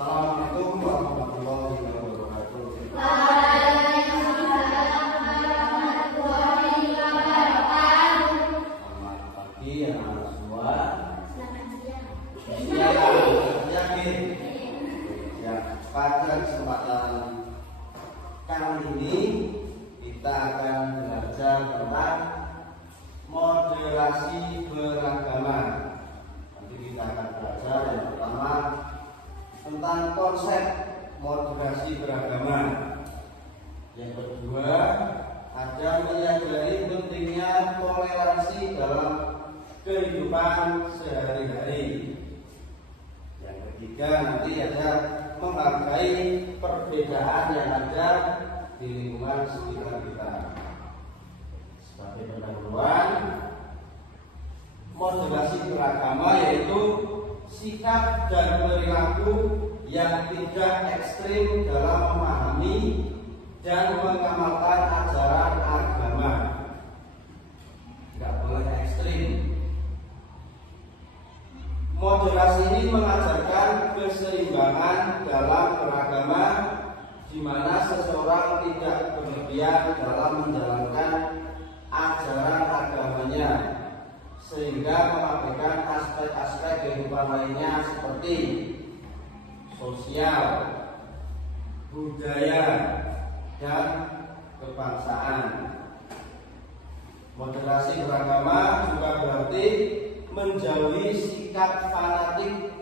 Assalamualaikum warahmatullahi wabarakatuh. Waalaikumsalam warahmatullahi wabarakatuh. Selamat pagi anak-anak semua. Selamat siang. Yakin? Ya, pada kesempatan kali ini kita akan belajar tentang moderasi beragama. Nanti kita akan belajar yang pertama tentang konsep moderasi beragama. Yang kedua, ada menyadari pentingnya toleransi dalam kehidupan sehari-hari. Yang ketiga, nanti ada menghargai perbedaan yang ada di lingkungan sekitar kita. Sebagai pendahuluan, moderasi beragama yaitu sikap dan perilaku yang tidak ekstrim dalam memahami dan mengamalkan ajaran agama. Tidak boleh ekstrim. Moderasi ini mengajarkan keseimbangan dalam beragama, di mana seseorang tidak berlebihan dalam menjalankan ajaran agamanya, sehingga mengabaikan aspek-aspek kehidupan lainnya seperti sosial, budaya, dan kebangsaan. Moderasi beragama juga berarti menjauhi sikap fanatik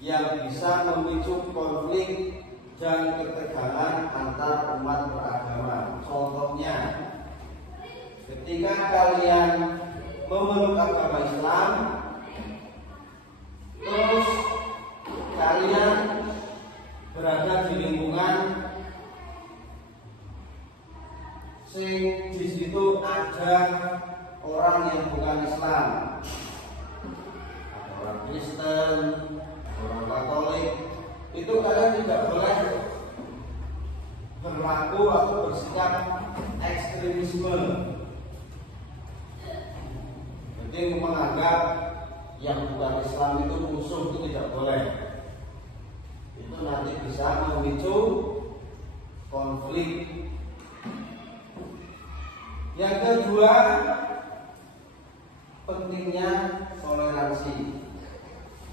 yang bisa memicu konflik dan ketegangan antar umat beragama. Contohnya, ketika kalian memeluk agama Islam, terus kalian berada di lingkungan di situ ada orang yang bukan Islam, ada orang Kristen, orang Katolik, itu kalian tidak boleh berlaku atau bersikap ekstremisme. Jadi menganggap yang bukan Islam itu musuh, itu tidak boleh. Itu nanti bisa memicu konflik. Yang kedua, pentingnya toleransi.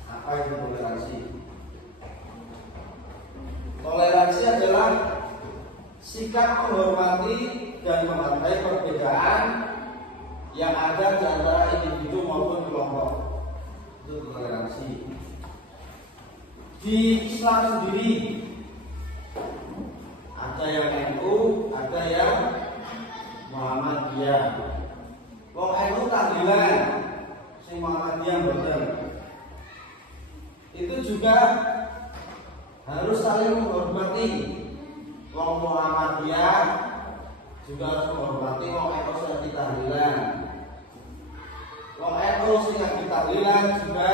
Apa itu toleransi? Toleransi adalah sikap menghormati dan menghargai perbedaan yang ada di antara individu maupun kelompok. Itu toleransi. Di Islam sendiri ada yang NU, ada yang Muhammadiyah. Wong NU tahlilan, sing Muhammadiyah mboten. Itu juga harus saling menghormati. Wong Muhammadiyah juga harus menghormati wong NU sing tahlilan. Wong NU sing tahlilan juga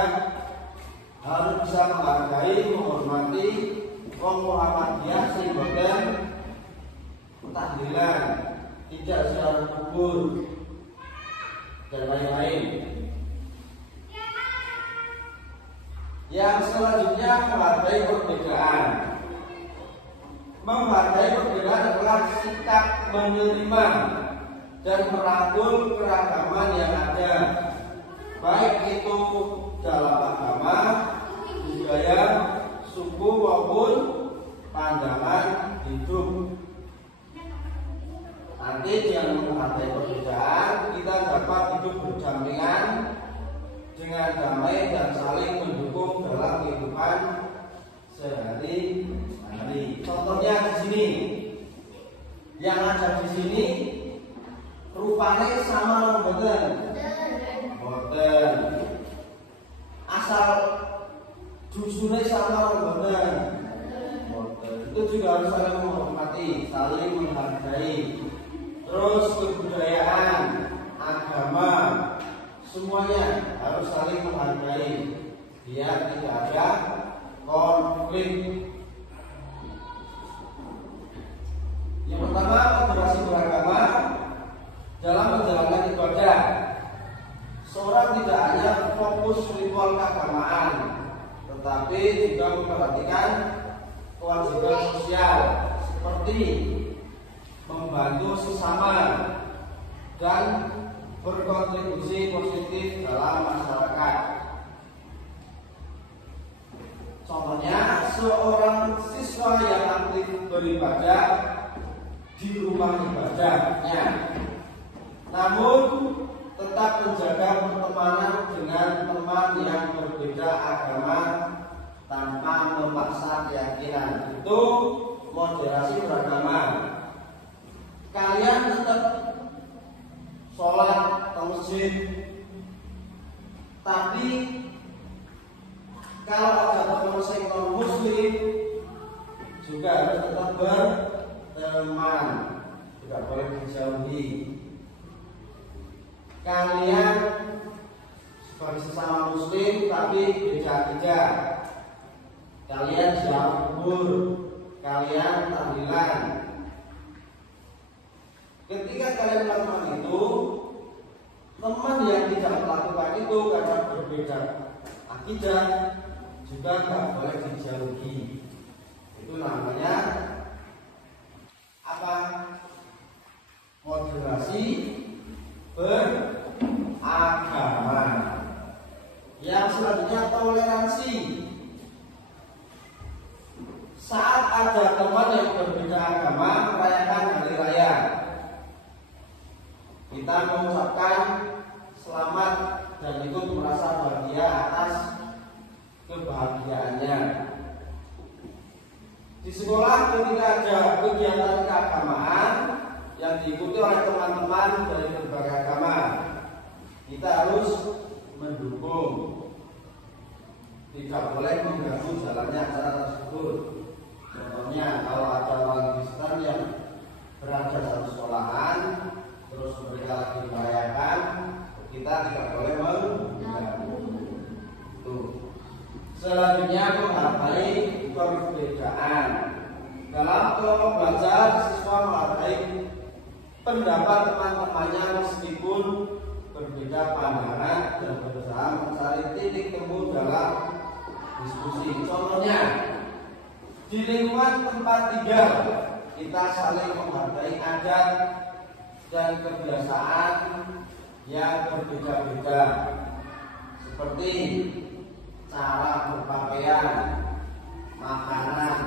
harus bisa menghargai, menghormati wong Muhammadiyah sing mboten tahlilan, tidak secara kubur dan lain-lain. Yang selanjutnya, menghargai perbedaan. Menghargai perbedaan adalah sikap menerima dan merangkul keragaman yang ada, baik itu dalam agama, budaya, suku maupun pandangan hidup. Nanti dengan menghargai perbedaan, kita dapat hidup berdampingan dengan damai dan saling mendukung dalam kehidupan sehari-hari. Contohnya di sini, yang ada di sini rupanya sama mboten. Asal dusunnya sama mboten. Itu juga harus saling menghormati, saling menghargai. Terus kebudayaan, agama, semuanya harus saling menghargai biar tidak ada konflik. Yang pertama, moderasi beragama dalam menjalankan ibadah. Seorang tidak hanya fokus ritual keagamaan, tetapi juga memperhatikan kewajiban sosial seperti membantu sesama dan berkontribusi positif dalam masyarakat. Contohnya, seorang siswa yang aktif beribadah di rumah ibadahnya, namun tetap menjaga pertemanan dengan teman yang berbeda agama tanpa memaksa keyakinan. Itu moderasi beragama. Kalian tetap sholat ke masjid, tapi kalau ada teman yang non muslim juga harus tetap berteman, tidak boleh dijauhi. Kalian sebagai sesama muslim tapi beda-beda. Kalian ziarah kubur, kalian tahlilan. Ketika kalian melakukan itu, teman yang tidak melakukan itu karena berbeda akidah juga nggak boleh dijauhi. Itu namanya apa? Moderasi beragama. Yang selanjutnya toleransi. Saat ada teman yang berbeda agama merayakan hari raya, kita mengucapkan selamat dan ikut merasa bahagia atas kebahagiaannya. Di sekolah ketika ada kegiatan keagamaan yang diikuti oleh teman-teman dari berbagai agama, kita harus mendukung. Tidak boleh mengganggu jalannya acara tersebut. Contohnya, kalau ada orang Kristen yang berada dalam sekolahan, terus mereka lagi merayakan, kita tidak boleh mengganggu. Selanjutnya, menghargai perbedaan. Dalam kelompok belajar, siswa menghargai pendapat teman-temannya meskipun berbeda pandangan dan berusaha mencari titik temu dalam diskusi. Contohnya, di lingkungan tempat tinggal kita saling menghargai adat dan kebiasaan yang berbeda-beda, seperti cara berpakaian, makanan,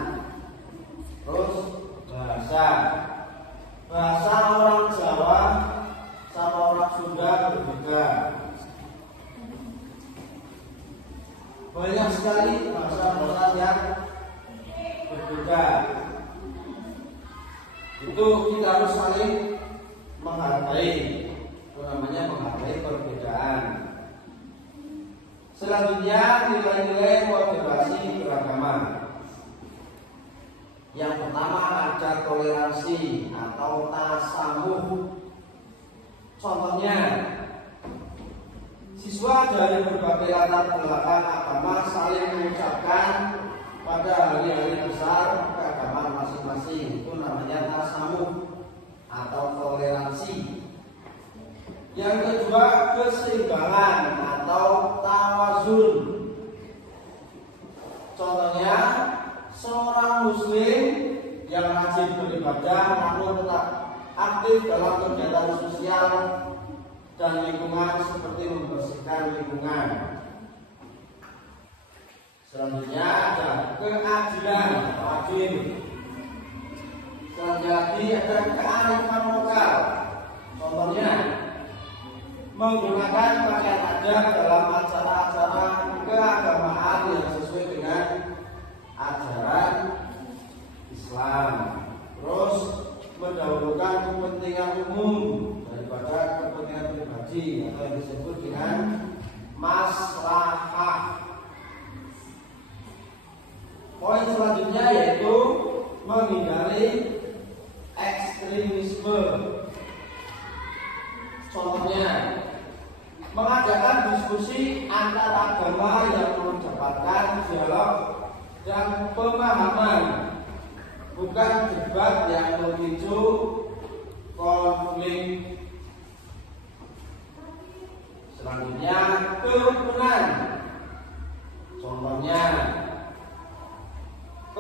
terus bahasa orang Jawa sama orang Sunda berbeda. Banyak sekali bahasa-bahasa yang berbeda. Itu kita harus saling menghargai. Itu namanya menghargai perbedaan. Selanjutnya, nilai-nilai moderasi beragama. Yang pertama ada toleransi atau tasamuh. Contohnya, siswa dari berbagai latar belakang agama saling mengucapkan pada hari-hari besar keagamaan masing-masing. Itu namanya tasamuh atau toleransi. Yang kedua, keseimbangan atau tawazun. Contohnya, seorang muslim yang rajin beribadah namun tetap aktif dalam kegiatan sosial dan lingkungan seperti membersihkan lingkungan. Selanjutnya ada keadilan atau adil. Selanjutnya lagi ada kearifan lokal. Contohnya, menggunakan pakaian adat dalam acara-acara keagamaan yang sesuai dengan ajaran Islam. Terus mendahulukan kepentingan umum daripada kepentingan pribadi atau yang disebut dengan maslahah. Poin selanjutnya yaitu menghindari ekstremisme. Contohnya, mengadakan diskusi antar agama yang mendapatkan dialog dan pemahaman, bukan debat yang memicu konflik. Selanjutnya, kerukunan. Contohnya,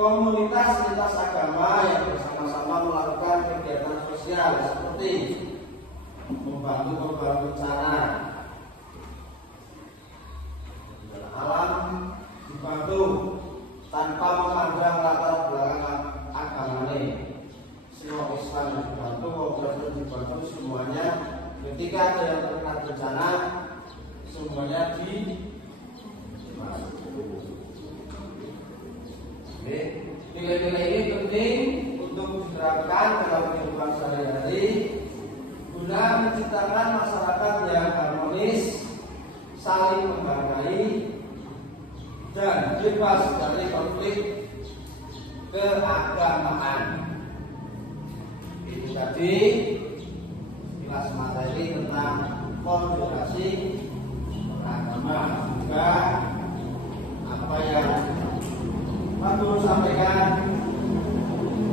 komunitas lintas agama yang bersama-sama melakukan kegiatan sosial seperti membantu korban bencana, alam dibantu tanpa memandang latar belakang agamanya. Semua Islam dibantu, Kristen dibantu, semuanya ketika ada yang terkena bencana semuanya dibantu. Nilai-nilai ini penting untuk diterapkan dalam kehidupan sehari-hari guna menciptakan masyarakat yang harmonis, saling menghargai, dan bebas dari konflik keagamaan. Itu tadi kelas materi tentang konfederasi beragama. Juga apa yang Pak Guru sampaikan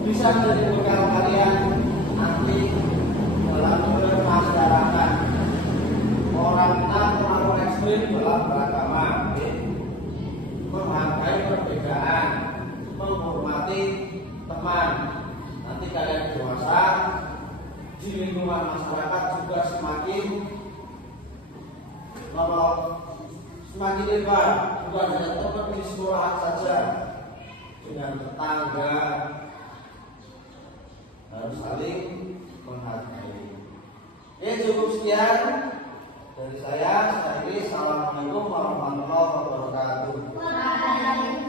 bisa menjadi bekal kalian nanti dalam bermasyarakat. Orang terlalu ekstrim dalam beragama, menghargai perbedaan, menghormati teman. Nanti kalian dewasa di lingkungan masyarakat juga semakin semakin lebar, bukan hanya teman di sekolahan saja, dengan tetangga harus saling menghargai. Cukup sekian dari saya. Assalamualaikum warahmatullahi wabarakatuh.